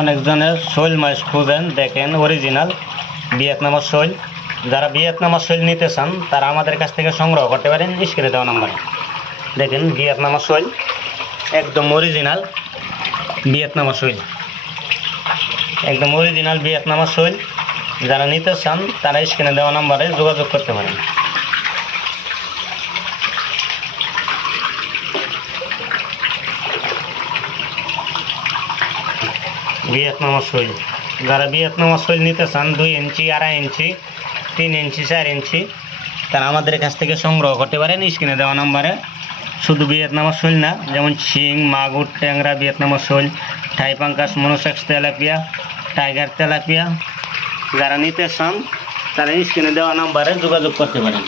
অনেকজনের শৈল মাছ খুঁজেন, দেখেন অরিজিনাল ভিয়েতনামের শৈল। যারা ভিয়েতনামের শৈল নিতে চান তারা আমাদের কাছ থেকে সংগ্রহ করতে পারেন স্ক্রিনে দেওয়া নাম্বারে। দেখেন ভিয়েতনামের শৈল, একদম অরিজিনাল ভিয়েতনামের শৈল, একদম অরিজিনাল ভিয়েতনামের শৈল। যারা নিতে চান তারা স্ক্রিনে দেওয়া নাম্বারে যোগাযোগ করতে পারেন। ভিয়েতনামের শৈল, যারা ভিয়েতনামের শৈল নিতে চান 2 ইঞ্চি, 2.5 ইঞ্চি, 3 ইঞ্চি, 4 ইঞ্চি, তারা আমাদের কাছ থেকে সংগ্রহ করতে পারেন স্ক্রিনে দেওয়া নাম্বারে। শুধু ভিয়েতনামের শৈল না, যেমন শিং, মাগুর, ট্যাংরা, ভিয়েতনামের শৈল, থাই পাঙ্কাস, মনোসেক্স তেলাপিয়া, টাইগার তেলাপিয়া, যারা নিতে চান তারা স্ক্রিনে দেওয়া নাম্বারে যোগাযোগ করতে পারেন।